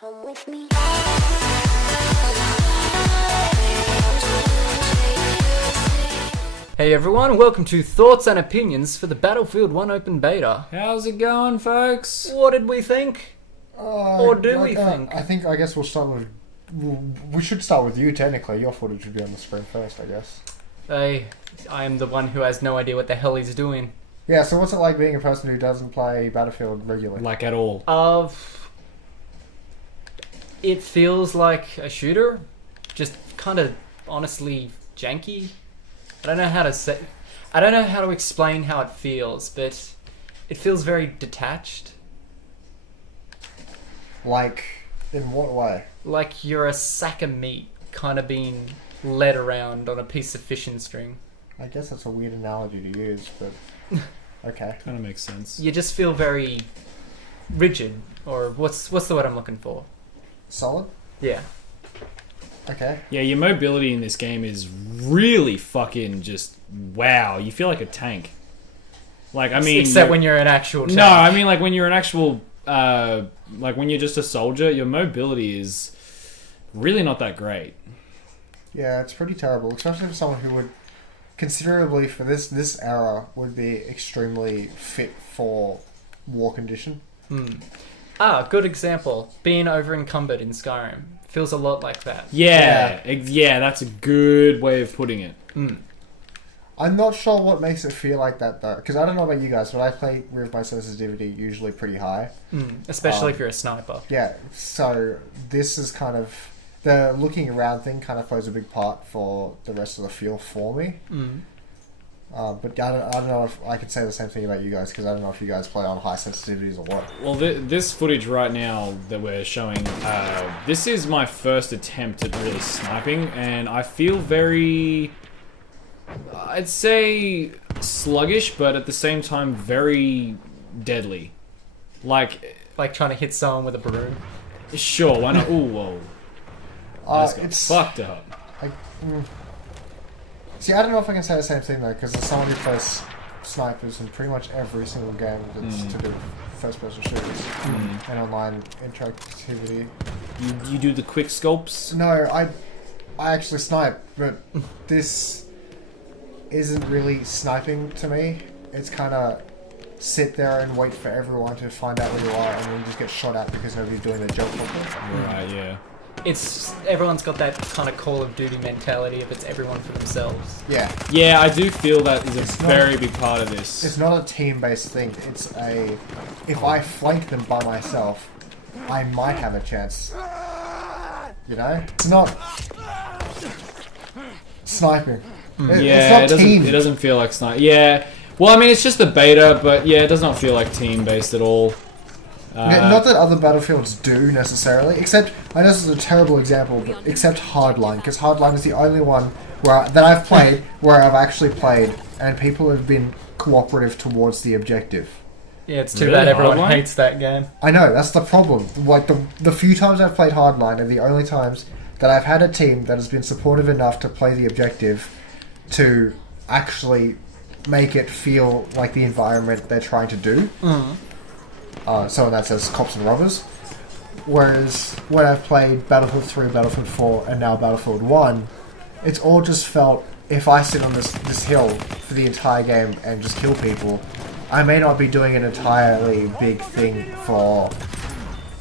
Come with me. Hey everyone, welcome to Thoughts and Opinions for the Battlefield 1 Open Beta. How's it going, folks? What did we think? Or do we think? I guess we'll start with... We should start with you, technically. Your footage should be on the screen first, I guess. I am the one who has no idea what the hell he's doing. Yeah, so what's it like being a person who doesn't play Battlefield regularly? Like at all? It feels like a shooter, just kind of honestly janky. I don't know how to explain how it feels, but it feels very detached. Like, in what way? Like you're a sack of meat kind of being led around on a piece of fishing string. I guess that's a weird analogy to use, but... Okay. Kind of makes sense. You just feel very rigid, or what's the word I'm looking for? Solid? Yeah. Okay. Yeah, your mobility in this game is really fucking just wow. You feel like a tank. Like, I mean... Except when you're an actual tank. No, I mean like when you're an actual... like when you're just a soldier, your mobility is really not that great. Yeah, it's pretty terrible, especially for someone who would considerably, for this era, would be extremely fit for war condition. Good example. Being over encumbered in Skyrim. Feels a lot like that. Yeah, that's a good way of putting it. I'm not sure what makes it feel like that, though. Because I don't know about you guys, but I play with my sensitivity usually pretty high. Especially if you're a sniper. Yeah, so this is kind of... The looking around thing kind of plays a big part for the rest of the feel for me. But I don't know if I could say the same thing about you guys, because I don't know if you guys play on high sensitivities or what. Well, this footage right now that we're showing, this is my first attempt at really sniping, and I feel very... I'd say sluggish, but at the same time very deadly. Like trying to hit someone with a broom. Sure, why not? Ooh, whoa. It's fucked up. See, I don't know if I can say the same thing though, because as someone who plays snipers in pretty much every single game that's to do with first-person shooters and online interactivity. You do the quick scopes? No, I actually snipe, but this isn't really sniping to me. It's kind of sit there and wait for everyone to find out where you are, and then you just get shot at because nobody's doing their job properly. Right, yeah. Everyone's got that kind of Call of Duty mentality if it's everyone for themselves. Yeah. Yeah, I do feel that is a very big part of this. It's not a team-based thing. It's a... If I flank them by myself, I might have a chance. You know? It's not... sniping. Yeah, it's not team. It doesn't feel like snipe. Yeah. Well, I mean, it's just the beta, but yeah, it does not feel like team-based at all. Not that other Battlefields do necessarily, except I know this is a terrible example, but except Hardline, because Hardline is the only one that I've played where I've actually played and people have been cooperative towards the objective. Yeah, it's too bad everyone Hardline? hates that game. I know, that's the problem. Like the few times I've played Hardline are the only times that I've had a team that has been supportive enough to play the objective to actually make it feel like the environment they're trying to do. Someone that says cops and robbers. Whereas when I've played Battlefield 3, Battlefield 4, and now Battlefield 1, it's all just felt, if I sit on this hill for the entire game and just kill people, I may not be doing an entirely big thing for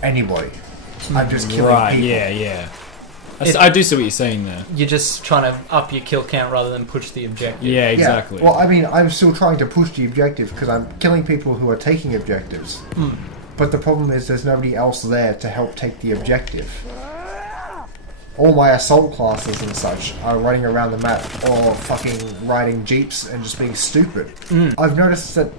anybody. I'm just killing people. Yeah. I do see what you're saying there. You're just trying to up your kill count rather than push the objective. Yeah, exactly. Yeah. Well, I mean, I'm still trying to push the objective because I'm killing people who are taking objectives. But the problem is there's nobody else there to help take the objective. All my assault classes and such are running around the map or fucking riding jeeps and just being stupid. I've noticed that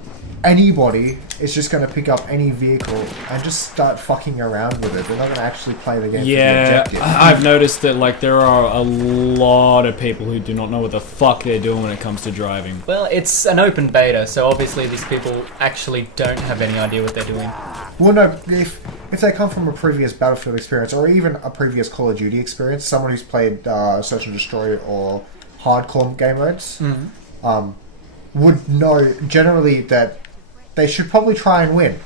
anybody is just going to pick up any vehicle and just start fucking around with it. They're not going to actually play the game for the objective. I've noticed that like there are a lot of people who do not know what the fuck they're doing when it comes to driving. Well, it's an open beta, so obviously these people actually don't have any idea what they're doing. Well, no, if they come from a previous Battlefield experience or even a previous Call of Duty experience, someone who's played Search and Destroy or hardcore game modes would know generally that they should probably try and win.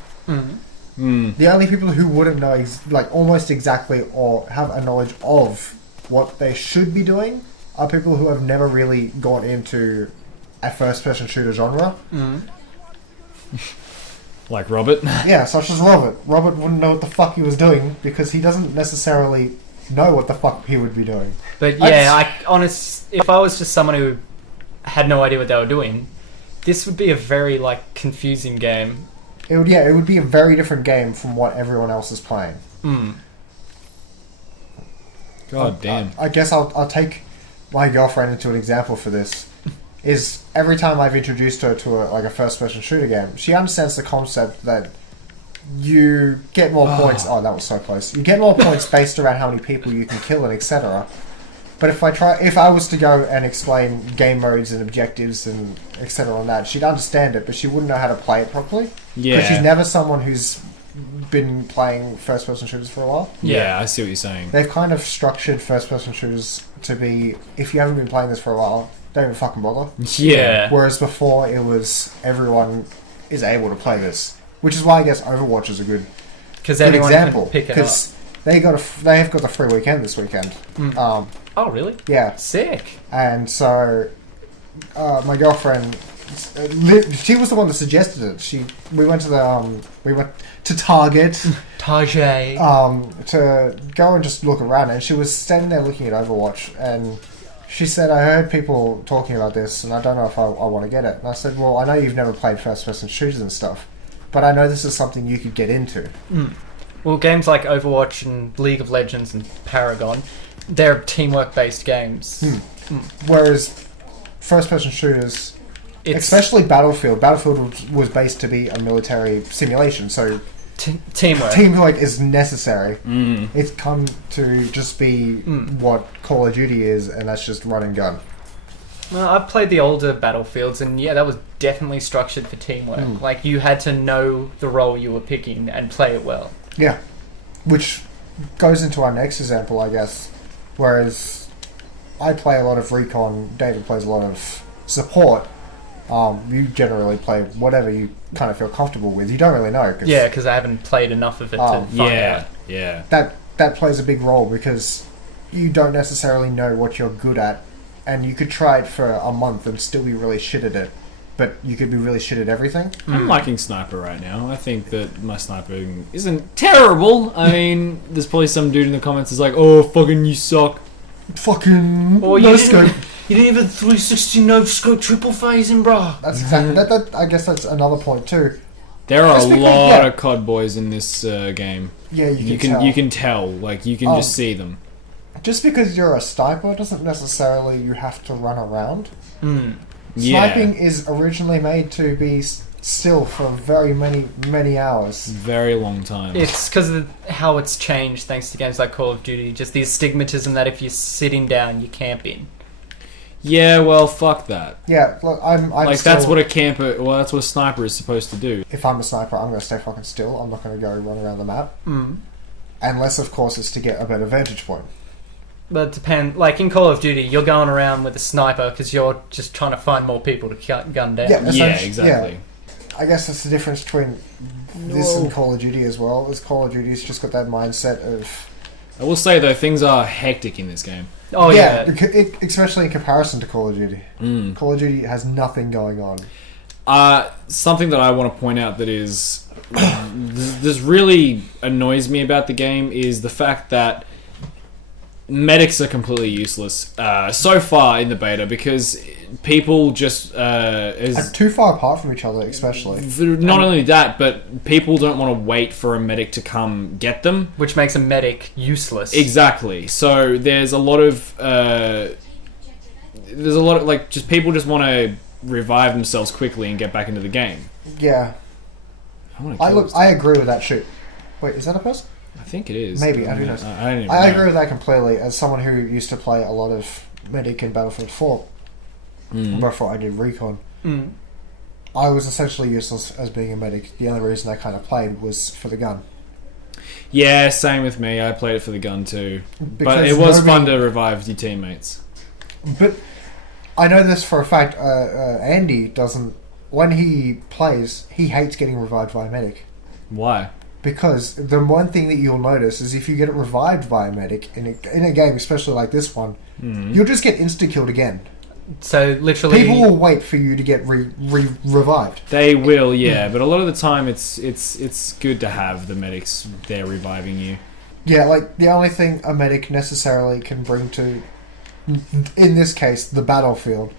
The only people who wouldn't know, almost exactly, or have a knowledge of what they should be doing, are people who have never really gone into a first-person shooter genre. Like Robert. Yeah, such as Robert. Robert wouldn't know what the fuck he was doing because he doesn't necessarily know what the fuck he would be doing. But yeah, if I was just someone who had no idea what they were doing, this would be a very confusing game. It would be a very different game from what everyone else is playing. God damn. I guess I'll take my girlfriend into an example for this. Is every time I've introduced her to a first-person shooter game, she understands the concept that you get more points. Oh, that was so close. You get more points based around how many people you can kill and etc. But if I was to go and explain game modes and objectives and etc. on that, she'd understand it, but she wouldn't know how to play it properly. Yeah. Because she's never someone who's been playing first-person shooters for a while. Yeah, I see what you're saying. They've kind of structured first-person shooters to be, if you haven't been playing this for a while, don't even fucking bother. Yeah. Whereas before it was everyone is able to play this, which is why I guess Overwatch is a good example. Can pick it up. They have got the free weekend this weekend. Oh really? Yeah. Sick. And so my girlfriend, she was the one that suggested it. We went to Target. To go and just look around, and she was standing there looking at Overwatch, and she said, I heard people talking about this, and I don't know if I want to get it. And I said, well, I know you've never played first-person shooters and stuff, but I know this is something you could get into. Well, games like Overwatch and League of Legends and Paragon, they're teamwork-based games. Whereas first-person shooters, especially Battlefield was based to be a military simulation, so teamwork is necessary. It's come to just be what Call of Duty is, and that's just run and gun. Well, I've played the older Battlefields, and yeah, that was definitely structured for teamwork. You had to know the role you were picking and play it well. Yeah, which goes into our next example, I guess. Whereas I play a lot of recon, David plays a lot of support. You generally play whatever you kind of feel comfortable with. You don't really know. Because I haven't played enough of it to find out. Yeah. That plays a big role because you don't necessarily know what you're good at, and you could try it for a month and still be really shit at it, but you could be really shit at everything. I'm liking sniper right now. I think that my sniping isn't terrible. I mean, there's probably some dude in the comments who's like, oh, fucking you suck. Fucking no scope. You didn't even 360 no scope triple phasing, bro. That's exactly that. I guess that's another point too. There are a lot of COD boys in this game. Yeah, you can tell. You can just see them. Just because you're a sniper doesn't necessarily you have to run around. Sniping is originally made to be still for very many hours. Very long time. It's because of how it's changed thanks to games like Call of Duty. Just the astigmatism that if you're sitting down, you're camping. Yeah, well, fuck that. Yeah, look, I'm that's what a camper. Well, that's what a sniper is supposed to do. If I'm a sniper, I'm going to stay fucking still. I'm not going to go run around the map. Unless, of course, it's to get a better vantage point. But it depends. In Call of Duty, you're going around with a sniper because you're just trying to find more people to gun down. Yeah, exactly. Yeah. I guess that's the difference between this and Call of Duty as well. As Call of Duty's just got that mindset of... I will say, though, things are hectic in this game. Oh, yeah. Especially in comparison to Call of Duty. Call of Duty has nothing going on. Something that I want to point out that is... this really annoys me about the game is the fact that medics are completely useless so far in the beta because people just are too far apart from each other, especially. Not only that, but people don't want to wait for a medic to come get them, which makes a medic useless. Exactly. So there's a lot of just people just want to revive themselves quickly and get back into the game. Yeah. I agree with that shit. Wait, is that a person? I think it is. Maybe, I don't know. I agree with that completely. As someone who used to play a lot of medic in Battlefield 4 before I did recon, I was essentially useless as being a medic. The only reason I kind of played was for the gun. Yeah, same with me. I played it for the gun too. But it was fun to revive your teammates. But I know this for a fact. Andy doesn't... When he plays, he hates getting revived by a medic. Why? Because the one thing that you'll notice is if you get it revived by a medic in a game, especially like this one, you'll just get insta-killed again. So literally, People will wait for you to get revived. They will, yeah, but a lot of the time it's good to have the medics there reviving you. Yeah, like the only thing a medic necessarily can bring to, in this case, the battlefield,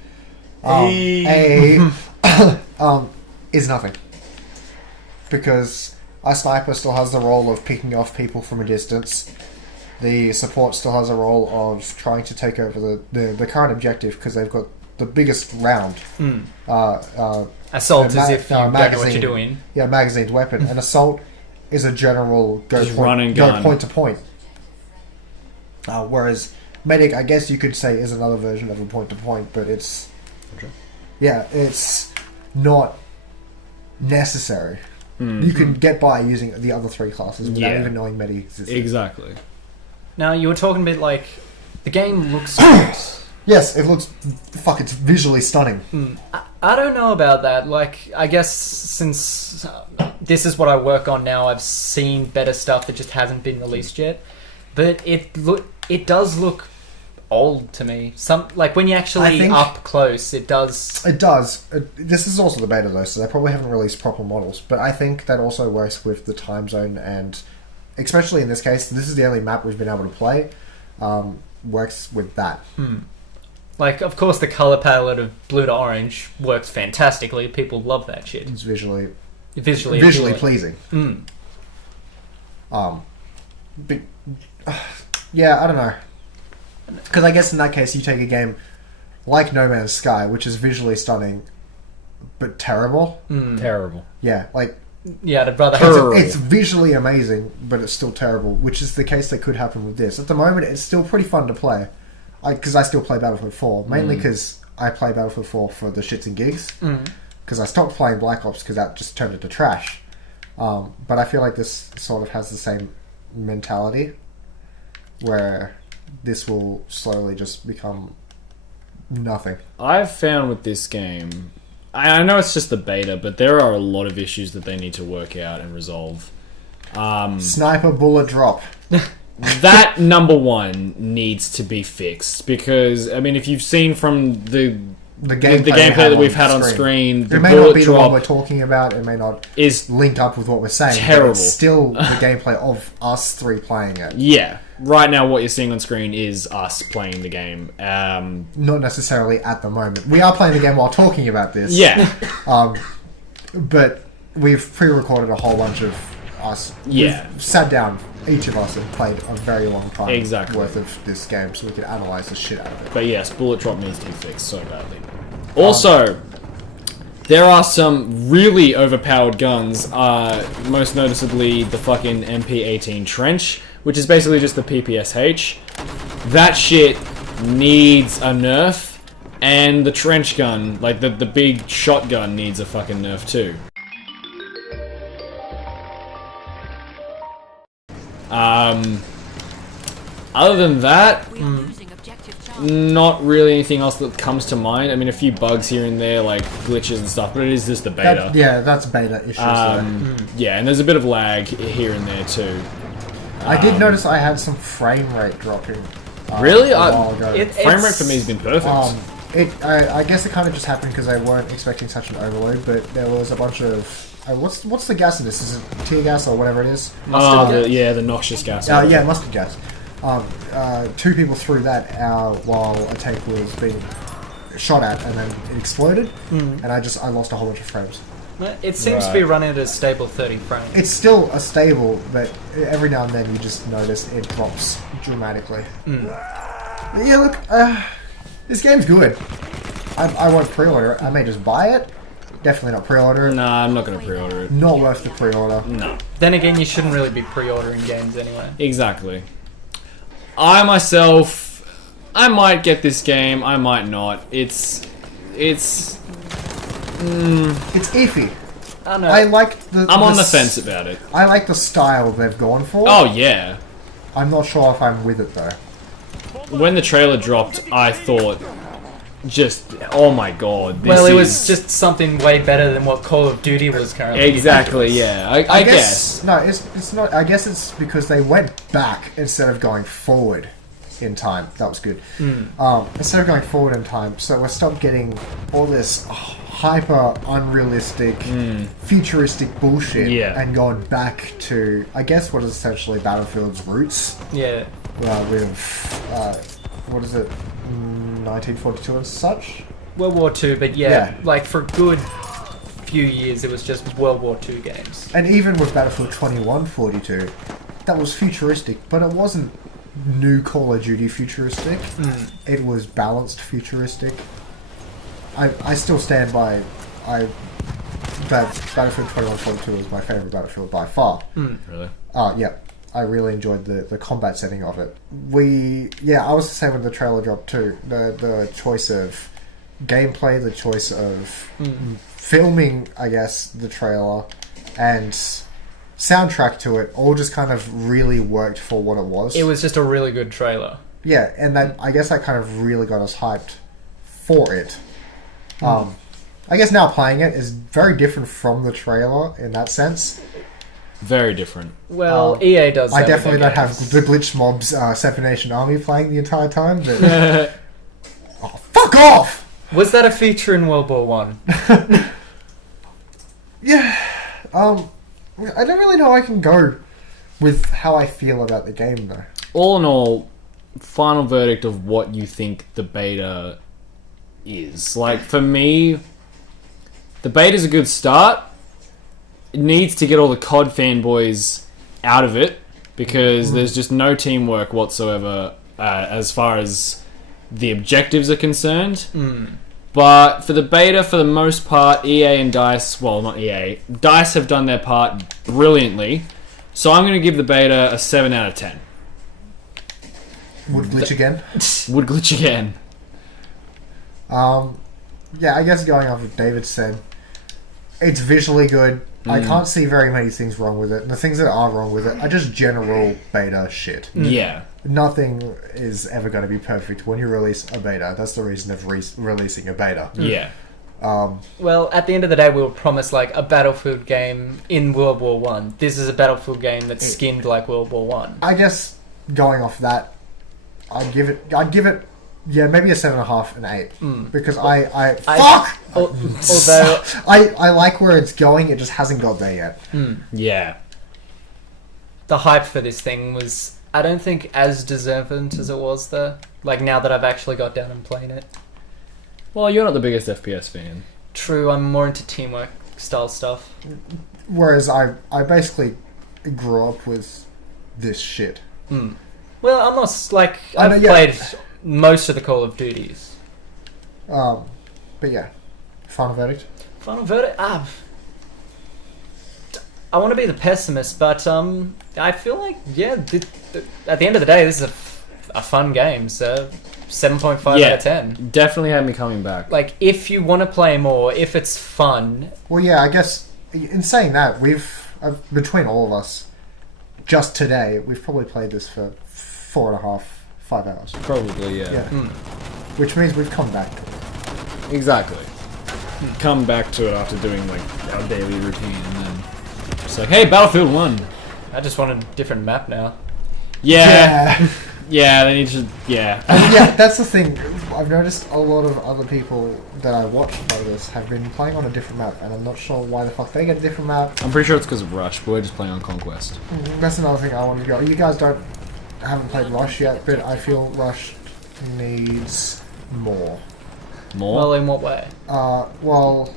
is nothing. Because a sniper still has the role of picking off people from a distance. The support still has a role of trying to take over the current objective because they've got the biggest round. Assault is if you don't know what you're doing. Yeah, magazined weapon. And assault is a general go point to point. Whereas medic, I guess you could say, is another version of a point to point, but it's it's not necessary. You can get by using the other three classes without even knowing medic exists. Exactly. Now, you were talking a bit like, the game looks good. Yes, it looks... Fuck, it's visually stunning. I don't know about that. Like, I guess since this is what I work on now, I've seen better stuff that just hasn't been released yet. But it does look old to me. Like, when you actually up close, it does... It does. This is also the beta, though, so they probably haven't released proper models. But I think that also works with the time zone and... Especially in this case, this is the only map we've been able to play. Works with that. Like, of course, the color palette of blue to orange works fantastically. People love that shit. It's visually pleasing. But, yeah, I don't know. Because I guess in that case, you take a game like No Man's Sky, which is visually stunning, but terrible. Terrible. Yeah, like... Yeah, I'd rather have it's visually amazing, but it's still terrible, which is the case that could happen with this. At the moment, it's still pretty fun to play. Because I still play Battlefield 4, mainly because I play Battlefield 4 for the shits and gigs. Because I stopped playing Black Ops because that just turned into trash. But I feel like this sort of has the same mentality, where this will slowly just become nothing. I've found with this game... I know it's just the beta, but there are a lot of issues that they need to work out and resolve. Sniper bullet drop. That, number one, needs to be fixed. Because, I mean, if you've seen from the gameplay that we've had on screen, the it may bullet not be the drop one we're talking about, it may not is link up with what we're saying. Terrible. But it's still the gameplay of us three playing it. Yeah. Right now, what you're seeing on screen is us playing the game. Not necessarily at the moment. We are playing the game while talking about this. Yeah. But we've pre-recorded a whole bunch of us. Yeah. We've sat down, each of us, and played a very long time worth of this game, so we could analyse the shit out of it. But yes, bullet drop needs to be fixed so badly. Also, there are some really overpowered guns, most noticeably the fucking MP18 Trench, which is basically just the PPSH. That shit needs a nerf, and the trench gun, like the big shotgun, needs a fucking nerf too. Other than that, not really anything else that comes to mind. I mean, a few bugs here and there, like glitches and stuff, but it is just the beta. That's beta issues. Yeah, and there's a bit of lag here and there too. I did notice I had some frame rate dropping. Really? A while ago. Frame rate for me has been perfect. I guess it kind of just happened because they weren't expecting such an overload, but there was a bunch of... what's the gas in this? Is it tear gas or whatever it is? Mustard gas? The noxious gas. Yeah, mustard gas. Two people threw that while a tank was being shot at, and then it exploded, and I lost a whole bunch of frames. It seems to be running at a stable 30 frames. It's still a stable, but every now and then you just notice it drops dramatically. Yeah, look, this game's good. I won't pre-order it. I may just buy it. Definitely not pre-order it. Nah, I'm not going to pre-order it. Not worth the pre-order. No. Then again, you shouldn't really be pre-ordering games anyway. Exactly. I myself, I might get this game, I might not. It's iffy. I don't know. I'm on the fence about it. I like the style they've gone for. Oh yeah. I'm not sure if I'm with it though. When the trailer dropped, I thought just oh my god. This Well, it is, was just something way better than what Call of Duty was currently. exactly. Yeah, I guess. No, it's not. I guess it's because they went back instead of going forward in time. That was good. Instead of going forward in time, so we stopped getting all this hyper unrealistic, futuristic bullshit, and going back to, I guess, what is essentially Battlefield's roots. Yeah. With what is it, 1942 and such. World War II, but Yeah. like for a good few years, it was just World War II games. And even with Battlefield 2142, that was futuristic, but it wasn't new Call of Duty futuristic. It was balanced futuristic. I still stand by that Battlefield 2142 is my favourite Battlefield by far. Really? Yeah. I really enjoyed the combat setting of it. I was the same with the trailer drop too. The choice of gameplay, the choice of filming, I guess, the trailer, and soundtrack to it all just kind of really worked for what it was. It was just a really good trailer. Yeah, and that I guess that kind of really got us hyped for it. I guess now playing it is very different from the trailer in that sense. Very different. Well, EA does. I that definitely with don't their have games. the Glitch Mob's Seven Nation Army playing the entire time, but oh, fuck off! Was that a feature in World War One? Yeah, I don't really know how I can go with how I feel about the game though. All in all, final verdict of what you think the beta is. Like, for me, the beta's a good start. It needs to get all the COD fanboys out of it, because there's just no teamwork whatsoever as far as the objectives are concerned. But for the beta, for the most part, EA and DICE, well, not EA, DICE have done their part brilliantly. So I'm going to give the beta a 7 out of 10. Would glitch again? Would glitch again. Yeah, I guess going off what David said, it's visually good. I can't see very many things wrong with it. And the things that are wrong with it are just general beta shit. Yeah. Nothing is ever going to be perfect when you release a beta. That's the reason of releasing a beta. Yeah. Well, at the end of the day, we were promised like a Battlefield game in World War One. This is a Battlefield game that's skinned like World War One. I guess going off that, I'd give it, yeah, maybe a 7.5 and 8 because I fuck. Although I like where it's going, it just hasn't got there yet. Yeah. the hype for this thing was, I don't think, as deserving as it was though. Like now that I've actually got down and played it. Well, you're not the biggest FPS fan. True, I'm more into teamwork style stuff. Whereas I basically grew up with this shit. Well, I'm not like I know, I've yeah. played most of the Call of Duties. But yeah, final verdict. Final verdict. I want to be the pessimist, but I feel like at the end of the day, this is a fun game. So 7.5 out of 10. Definitely had me coming back. Like if you want to play more, if it's fun. Well, yeah, I guess in saying that, we've between all of us, just today, we've probably played this for 4.5, 5 hours. Probably, yeah. Which means we've come back to it. Exactly. Come back to it after doing like our daily routine, and then it's like, hey, Battlefield 1. I just want a different map now. Yeah. Yeah, they need to. Yeah. Yeah, that's the thing. I've noticed a lot of other people that I watch play this have been playing on a different map, and I'm not sure why the fuck they get a different map. I'm pretty sure it's because of Rush, but we're just playing on Conquest. That's another thing I want to go. You guys haven't played Rush yet, but I feel Rush needs more. More? Well, in what way? Well,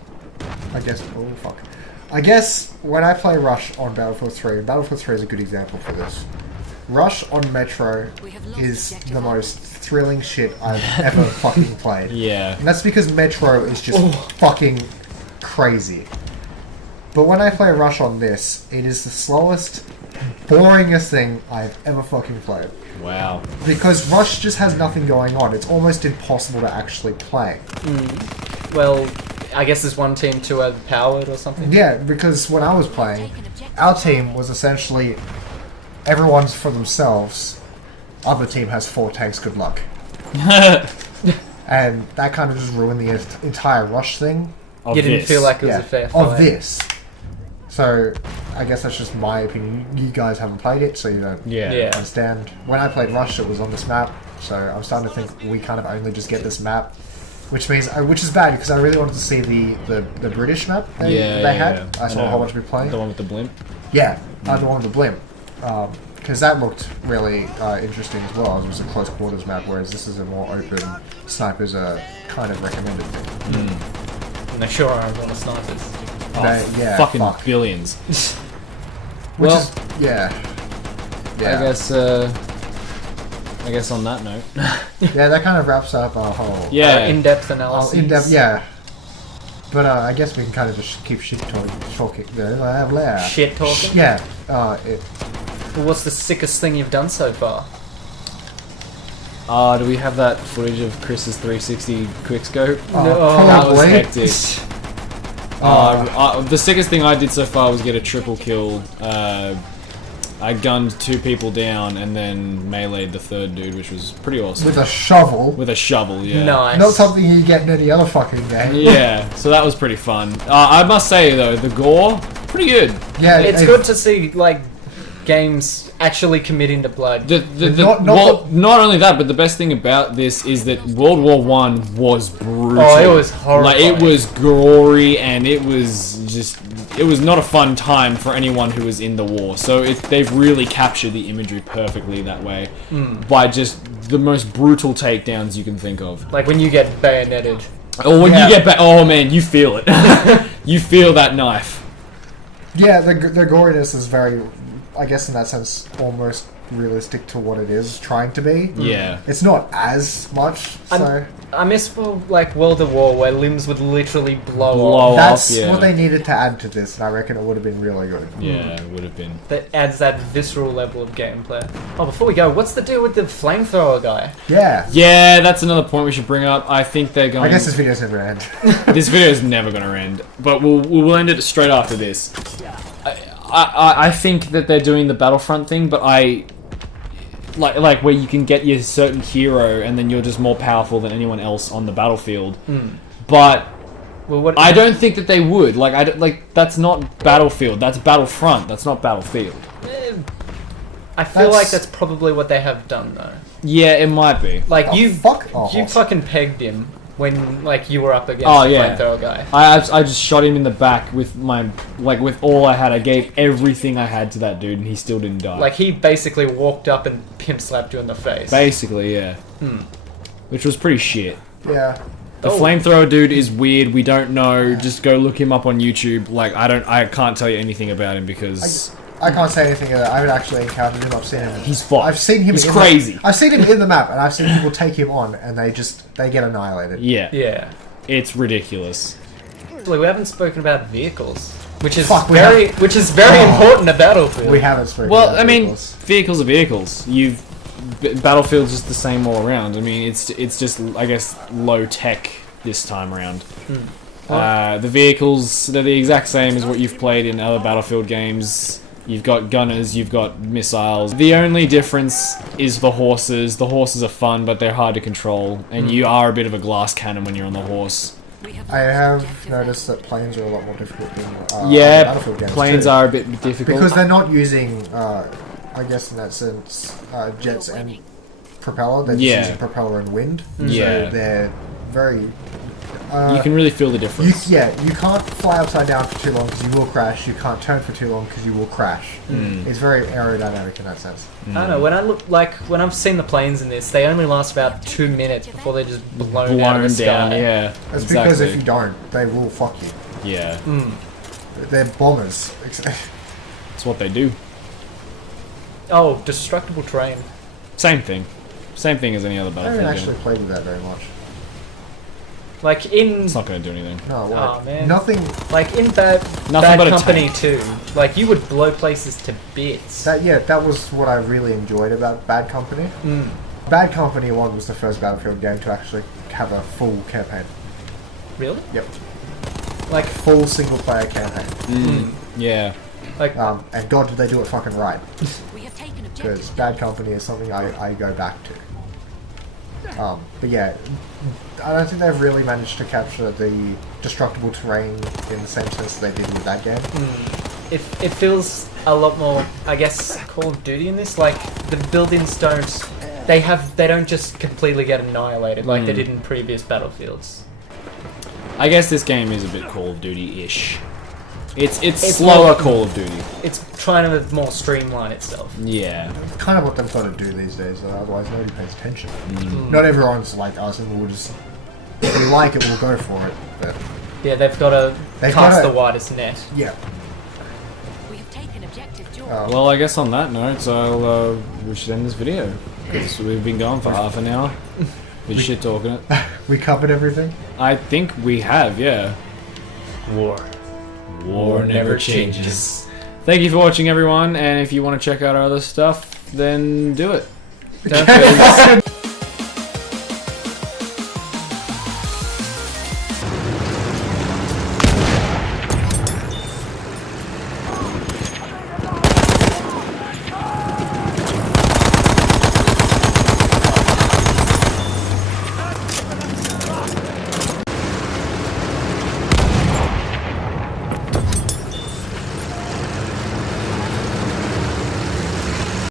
I guess. Oh fuck. I guess when I play Rush on Battlefield 3, and Battlefield 3 is a good example for this. Rush on Metro is the most thrilling shit I've ever fucking played. Yeah. And that's because Metro is just fucking crazy. But when I play Rush on this, it is the slowest, boringest thing I've ever fucking played. Wow. Because Rush just has nothing going on. It's almost impossible to actually play. Well, I guess there's one team too overpowered or something. Yeah, because when I was playing, our team was essentially everyone's for themselves. Other team has 4 tanks, good luck. and that kind of just ruined the entire rush thing Of You didn't this. feel like it was a fair fight. of this. So I guess that's just my opinion. You guys haven't played it, so you don't Yeah. Yeah. understand. When I played Rush, it was on this map, so I'm starting to think we kind of only just get this map, which means which is bad because I really wanted to see the British map they had. I saw a whole bunch of people playing. The one with the blimp. Yeah, the one with the blimp. Because that looked really interesting as well. It was a close quarters map, whereas this is a more open. Snipers are kind of recommended thing. And they sure are a lot of snipers. Oh, Yeah, fucking fuck. billions. Which Well- is, yeah. I guess on that note. Yeah, that kind of wraps up our whole Yeah. In-depth analysis. in-depth, yeah. But I guess we can kind of just keep shit talking. Shit talking? Yeah. Well, what's the sickest thing you've done so far? Do we have that footage of Chris's 360 quickscope? No. That was probably. hectic. The sickest thing I did so far was get a triple kill. I gunned 2 people down and then meleeed the 3rd dude, which was pretty awesome. With a shovel. With a shovel, yeah. Nice. Not something you get in any other fucking game. Yeah, so that was pretty fun. I must say though, the gore, pretty good. Yeah, It's good to see, like, games actually committing to blood. Not only that, but the best thing about this is that World War One was brutal. Oh, it was horrifying. Like, it was gory, and it was not a fun time for anyone who was in the war. So they've really captured the imagery perfectly that way, by just the most brutal takedowns you can think of. Like when you get bayoneted. Or when Yeah. you get back, oh man, you feel it. You feel that knife. Yeah, the goriness is very, I guess in that sense, almost realistic to what it is trying to be. Yeah. It's not as much, so... I miss, like, World at War, where limbs would literally blow Blow off. off. That's yeah. what they needed to add to this, and I reckon it would have been really good. Yeah, it would have been. That adds that visceral level of gameplay. Oh, before we go, what's the deal with the flamethrower guy? Yeah. Yeah, that's another point we should bring up. I think they're going. I guess this video's never end. This video is never going to end, but we'll end it straight after this. I think that they're doing the Battlefront thing, but like where you can get your certain hero and then you're just more powerful than anyone else on the battlefield. But Well, what I don't think that they would. That's not Battlefield. That's Battlefront. That's not Battlefield. I feel like that's probably what they have done, though. Yeah, it might be. Like, Oh, you fuck off. fucking pegged him when, like, you were up against Oh, the yeah. flamethrower guy. I just shot him in the back with with all I had. I gave everything I had to that dude, and he still didn't die. Like, he basically walked up and pimp slapped you in the face. Basically, yeah. Which was pretty shit. Yeah. The flamethrower dude is weird. We don't know. Just go look him up on YouTube. Like, I can't tell you anything about him because I can't say anything of that. I haven't actually encountered him. I've seen him. he's fucked. I've seen him. He's in crazy. I've seen him in the map, and I've seen people take him on, and they get annihilated. Yeah. Yeah. It's ridiculous. Actually, we haven't spoken about vehicles, which is Fuck, we very Oh. important to Battlefield. We haven't spoken. Well, about I mean, vehicles. vehicles are vehicles. Battlefield's just the same all around. I mean, it's just, I guess, low tech this time around. The vehicles, they're the exact same as what you've played in other Battlefield games. You've got gunners, you've got missiles. The only difference is the horses. The horses are fun, but they're hard to control, and you are a bit of a glass cannon when you're on the horse. I have noticed that planes are a lot more difficult than Yeah, Battlefield games planes too. are a bit difficult. Because they're not using, I guess in that sense, jets and propeller. They're just Yeah. using propeller and wind. Yeah. So they're very... you can really feel the difference. you can't fly upside down for too long because you will crash. You can't turn for too long because you will crash. It's very aerodynamic in that sense. I don't know, when I've seen the planes in this, they only last about 2 minutes before they're just blown out of the down, sky. yeah. It's exactly. because if you don't, they will fuck you. Yeah, They're bombers. that's what they do. Oh, destructible terrain. Same thing. Same thing as any other I haven't Battlefield actually game. played with that very much. Like in It's not going to do anything. No, it Oh, won't. man. Nothing. Bad but a Company tank. 2, like you would blow places to bits. That was what I really enjoyed about Bad Company. Bad Company 1 was the first Battlefield game to actually have a full campaign. Really? Yep. Like, Full single player campaign. Yeah. like And God, did they do it fucking right. We have taken Because objective. Bad Company is something I go back to. But yeah, I don't think they've really managed to capture the destructible terrain in the same sense they did with that game. It feels a lot more, I guess, Call of Duty in this. Like the buildings they don't just completely get annihilated like they did in previous Battlefields. I guess this game is a bit Call of Duty-ish. It's slower Call of Duty. It's trying to more streamline itself. Yeah. It's kind of what they've got to do these days, otherwise nobody pays attention. Not everyone's like us, and we'll just, if we like it, we'll go for it. But Yeah, they've got to cast the widest net. yeah. We have taken objective George. Well, I guess on that note, we should end this video. Because we've been going for half an hour. We're shit talking it. We covered everything. I think we have, yeah. War never changes. Thank you for watching, everyone, and if you want to check out our other stuff, then do it. Don't